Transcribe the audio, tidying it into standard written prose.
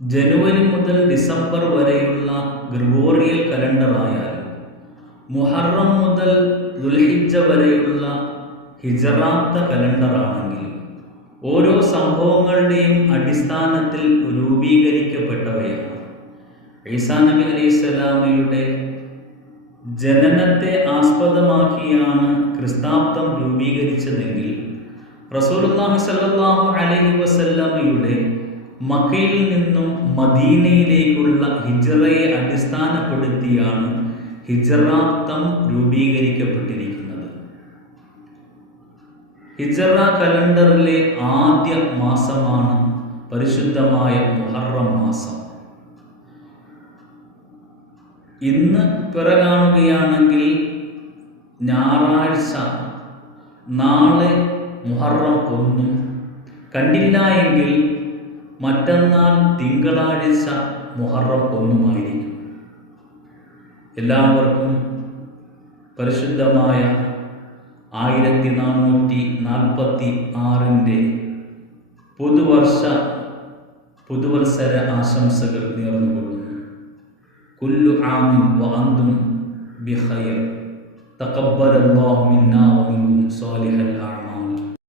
ജനുവരി മുതൽ ഡിസംബർ വരെയുള്ള ഗ്രിഗോറിയൽ കലണ്ടറായാലും മുഹറം മുതൽ ദുൽഹിജ്ജ വരെയുള്ള ഹിജറാത്ത കലണ്ടറാണെങ്കിലും ഓരോ സംഭവങ്ങളുടെയും അടിസ്ഥാനത്തിൽ രൂപീകരിക്കപ്പെട്ടവയാണ്. ഈസാ നബി അലൈഹിസ്സലാമയുടെ ജനനത്തെ ആസ്പദമാക്കിയാണ് ക്രിസ്താബ്ദം രൂപീകരിച്ചതെങ്കിൽ റസൂലുള്ളാഹി സ്വല്ലല്ലാഹു അലൈഹി വസല്ലമയുടെ മക്കയിൽ നിന്നും മദീനയിലേക്കുള്ള ഹിജ്റയെ അടിസ്ഥാനപ്പെടുത്തിയാണ് ഹിജ്റാബ്ദം രൂപീകരിക്കപ്പെട്ടിരിക്കുന്നത്. ഹിജ്റ കലണ്ടറിലെ ആദ്യ മാസമാണ് പരിശുദ്ധമായ മുഹറം മാസം. ഇന്ന് പിറകാണുകയാണെങ്കിൽ ഞായറാഴ്ച, നാളെ മുഹറം 1, കണ്ടില്ല എങ്കിൽ മറ്റന്നാൾ തിങ്കളാഴ്ച മുഹറം 1 എല്ലാവർക്കും പരിശുദ്ധമായ 1446 പുതുവത്സര ആശംസകൾ നേർന്നുകൊള്ളുന്നു. കുല്ലു ആമിൻ വ അന്തും ബിഖൈർ. തഖബ്ബലല്ലാഹു മിന്നാ വ മിൻകും സ്വാലിഹൽ അഅമാൽ.